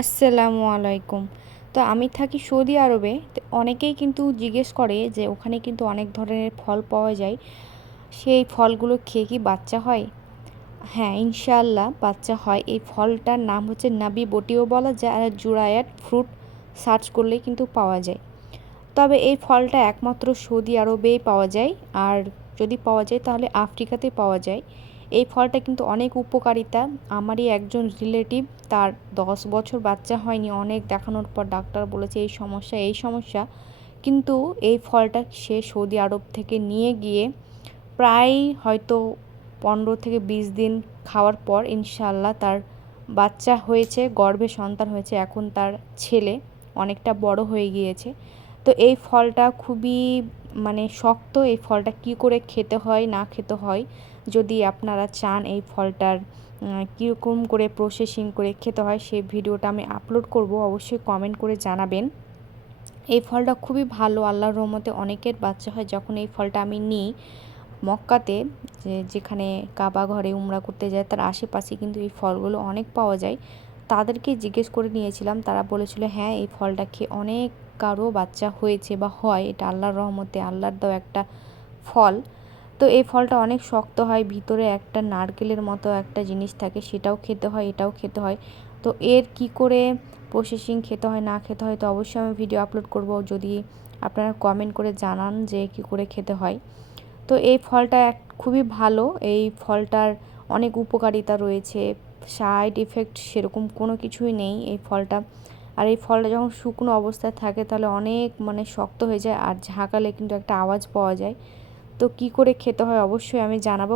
আসসালামু আলাইকুম। তো আমি থাকি সৌদি আরবে। তো অনেকেই কিন্তু জিজ্ঞেস করে যে ওখানে কিন্তু অনেক ধরনের ফল পাওয়া যায়। সেই ফলগুলো খেয়ে কি বাচ্চা হয়? হ্যাঁ, ইনশাআল্লাহ বাচ্চা হয়। এই ফলটার নাম হচ্ছে নাবি বটিও বলা যায়, আর জুরায়াট ফ্রুট সার্চ করলেই কিন্তু পাওয়া যায়। তবে এই ফলটা একমাত্র সৌদি আরবেই পাওয়া যায়, আর যদি পাওয়া যায় তাহলে আফ্রিকাতে পাওয়া যায়। এই ফলটা কিন্তু অনেক উপকারিতা। আমারই একজন রিলেটিভ, তার 10 বছর বাচ্চা হয়নি, অনেক দেখানোর পর ডাক্তার বলেছে এই সমস্যা এই সমস্যা, কিন্তু এই ফলটা সে সৌদি আরব থেকে নিয়ে গিয়ে প্রায় হয়তো 15 থেকে 20 দিন খাওয়ার পর ইনশাআল্লাহ তার বাচ্চা হয়েছে, গর্ভে সন্তান হয়েছে। এখন তার ছেলে অনেকটা বড় হয়ে গিয়েছে। তো এই ফলটা খুবই শক্ত। এই ফলটা কি করে খেতে হয় না খেতে হয়, যদি আপনারা চান এই ফলটার কীরকম করে প্রসেসিং করে খেতে হয় সেই ভিডিওটা আমি আপলোড করব, অবশ্যই কমেন্ট করে জানাবেন। এই ফলটা খুবই ভালো, আল্লাহর রহমতে অনেকের বাচ্চা হয়। যখন এই ফলটা আমি নিই মক্কাতে, যেখানে কাবা ঘরে উমরা করতে যায় তার আশেপাশে কিন্তু এই ফলগুলো অনেক পাওয়া যায়। তাদেরকে জিজ্ঞেস করে নিয়েছিলাম, তারা বলেছিল হ্যাঁ এই ফলটা খেয়ে অনেক কারো বাচ্চা হয়েছে বা হয়, এটা আল্লাহর রহমতে আল্লাহর দেওয়া একটা ফল। তো এই ফলটা অনেক শক্ত হয়, ভিতরে একটা নারকেলের মতো একটা জিনিস থাকে, সেটাও খেতে হয় এটাও খেতে হয়। তো এর কি করে প্রসেসিং খেতে হয় না খেতে হয় তো অবশ্যই আমি ভিডিও আপলোড করব, যদি আপনারা কমেন্ট করে জানান যে কি করে খেতে হয়। তো এই ফলটা খুবই ভালো। এই ফলটার অনেক উপকারিতা রয়েছে, সাইড ইফেক্ট সেরকম কোনো কিছুই নেই এই ফলটা। আর এই ফলটা যখন শুকনো অবস্থায় থাকে তাহলে অনেক শক্ত হয়ে যায়, আর ঝাঁকালে কিন্তু একটা আওয়াজ পাওয়া যায়। তো কি করে খেতে হয় অবশ্যই আমি জানাবো।